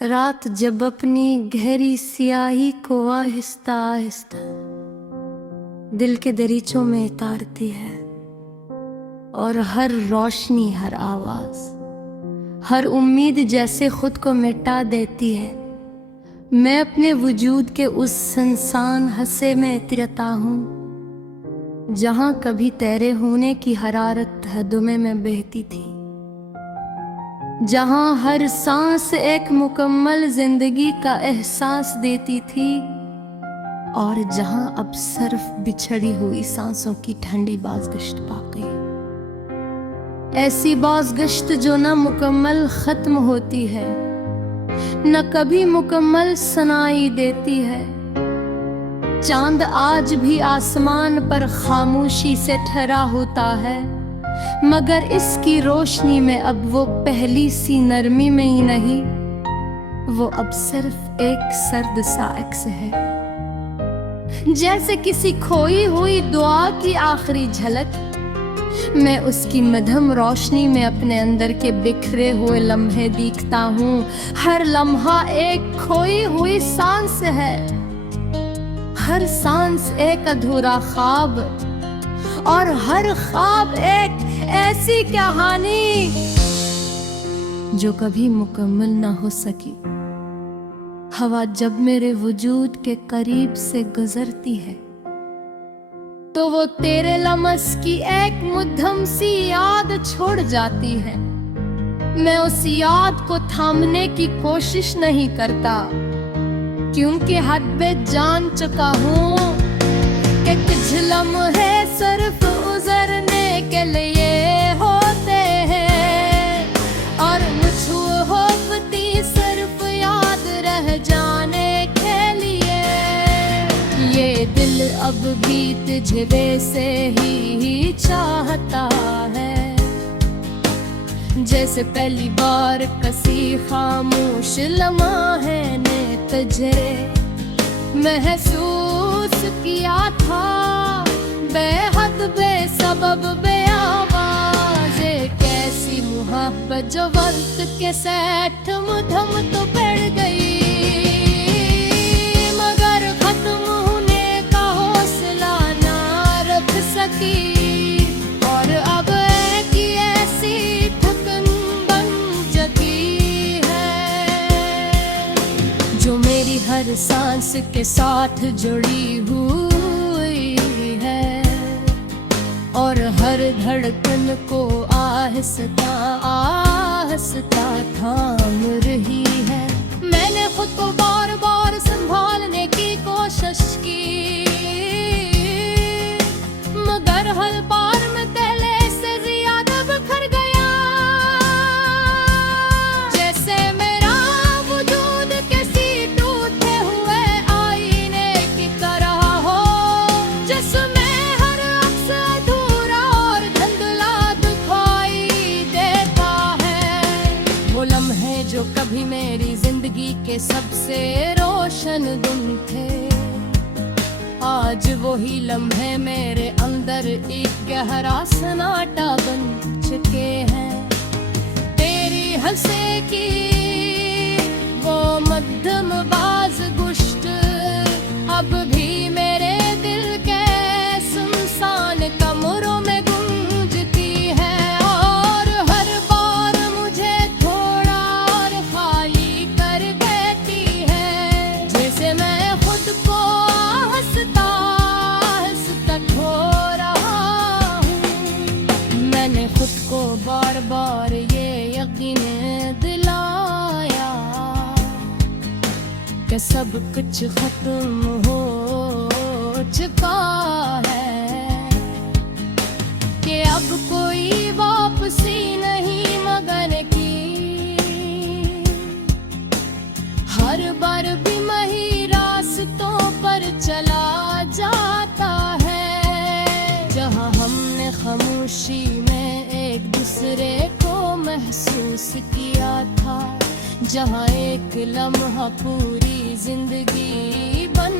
रात जब अपनी गहरी सियाही को आहिस्ता आहिस्ता दिल के दरीचों में उतारती है और हर रोशनी, हर आवाज, हर उम्मीद जैसे खुद को मिटा देती है, मैं अपने वजूद के उस सुनसान हस्से में इतरता हूँ जहाँ कभी तेरे होने की हरारत हदों में बहती थी, जहाँ हर सांस एक मुकम्मल जिंदगी का एहसास देती थी और जहाँ अब सिर्फ बिछड़ी हुई सांसों की ठंडी बाज़गश्त पा गई। ऐसी बाज़गश्त जो न मुकम्मल खत्म होती है, न कभी मुकम्मल सुनाई देती है। चांद आज भी आसमान पर खामोशी से ठहरा होता है, मगर इसकी रोशनी में अब वो पहली सी नरमी में ही नहीं, वो अब सिर्फ एक सर्द सा अक्स है। जैसे किसी खोई हुई दुआ की आखिरी झलक, मैं उसकी मध्यम रोशनी में अपने अंदर के बिखरे हुए लम्हे देखता हूँ। हर लम्हा एक खोई हुई सांस है, हर सांस एक अधूरा ख्वाब, और हर ख्वाब एक ऐसी कहानी जो कभी मुकम्मल ना हो सकी। हवा जब मेरे वजूद के करीब से गुजरती है तो वो तेरे लमस की एक मुद्दम सी याद छोड़ जाती है। मैं उस याद को थामने की कोशिश नहीं करता, क्योंकि हद पे जान चुका हूँ कि कुछ लम्हे सिर्फ गुजरने के लिए होते हैं, और मुझको होती सिर्फ याद रह जाने के लिए। ये दिल अब भी तुझे वैसे ही चाहता है, जैसे पहली बार किसी खामोश लम्हे ने तुझे महसूस किया था। बेहद बेसबब बेआवाज़ कैसी मोहब्बत जो वक्त के साथ मुधम तो बढ़ गई, मगर खत्म होने का हौसला ना रख सकी। और अब एक ऐसी थकन बन चुकी है जो मेरी हर सांस के साथ जुड़ी हुई है, और हर धड़कन को आहिस्ता आहिस्ता थाम रही है। मैंने खुद को बार बार संभालने की कोशिश की, मगर हर बार मैं पहले से ज्यादा बिखर गया। जैसे मेरा वजूद किसी टूटे हुए आईने की तरह हो, जिसमें हर अक्स अधूरा और धुंधला दिखाई देता है। वो लम्हे जो कभी मेरी जिंदगी के सबसे रोशन दिन थे, आज वही लम्हे मेरे अंदर एक गहरा सन्नाटा बन चुके हैं। तेरी हंसे की वो मध्यम बाज़गश्त अब भी मेरे दिल के सुनसान कमरों में गूंजती है, और हर बार मुझे थोड़ा और खाली कर देती है। जैसे मैं खुद को हंसता हंसता खो रहा हूँ। मैंने खुद को बार बार ये यकीन दिलाया कि सब कुछ खत्म हो चुका है, कि अब कोई वापसी नहीं मगन की। हर बार भी वही रास्तों पर चला जाता है, जहाँ हमने खामोशी में एक दूसरे को महसूस किया था, जहाँ एक लम्हा पूरी जिंदगी बन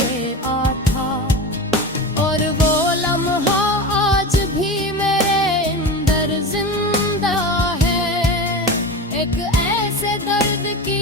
गया था। और वो लम्हा आज भी मेरे अंदर जिंदा है, एक ऐसे दर्द की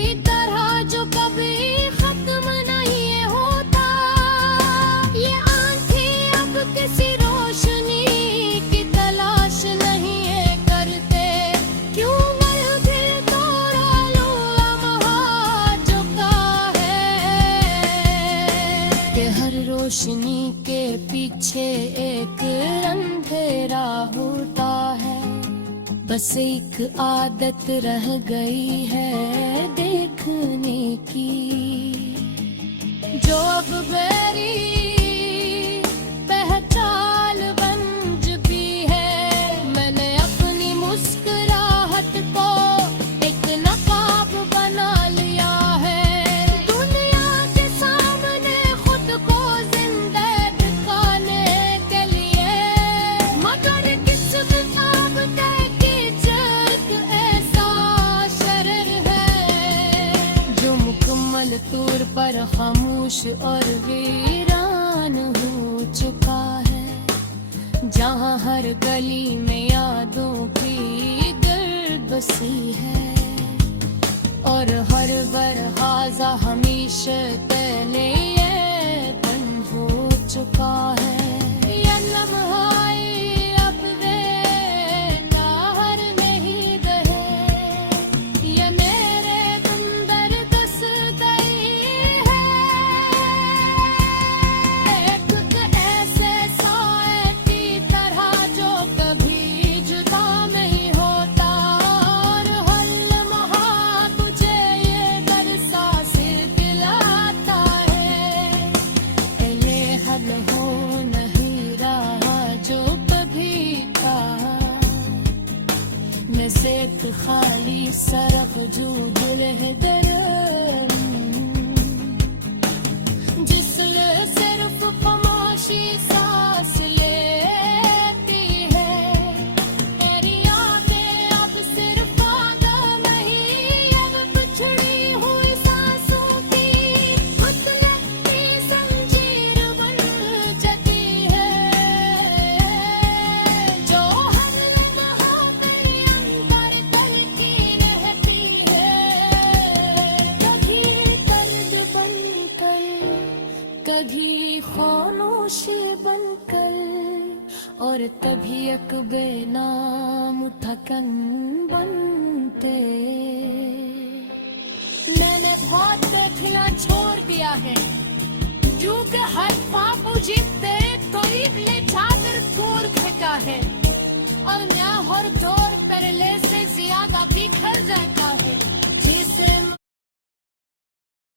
बस एक आदत रह गई है देखने की, जो अब मेरी पहचान बन चुकी है। मैंने अपनी मुस्कुराहट को एक नकाब बना लिया है, दुनिया के सामने खुद को जिंदा दिखाने के लिए। मगर किस किताब की जग ऐसा शरर है, जो मुकम्मल तौर पर खामोश और वीरान हो चुका है, जहाँ हर गली में यादों की गर्द बसी है, और हर बरहाजा हमेशा पहले ये बंद हो चुका है। ये लम्हाए अब बेतार नहीं रहे, ये मेरे अंदर दस गई है। एक ऐसे साए की तरह जो कभी जुदा नहीं होता, और हर लम्हा तुझे ये बरसा सिर दिलाता है। एले हल हो नहीं रहा जो कभी था, मैं से एक खाली सरग जो दुल्हे दरम, जिसमें सिर्फ खामोशी सांस लेती है। मेरी यादें अब सिर्फ आदम ही, अब बिछड़ी हुई सांसों की मुतलक्की जंजीर बन चुकी है, जो हर लम्हा मेरे अंदर तलकीन रहती है। कभी दर्द बनकर, कभी खामोशी बनकर, और तभी एक बेनाम थकन बनते। मैंने बहुत देखना छोड़ दिया है, क्योंकि हर ख्वाब मुझे तेरे करीब ले जाकर दूर फेंका है, और मैं हर दौर पहले से ज्यादा बिखर जाता है। जिसे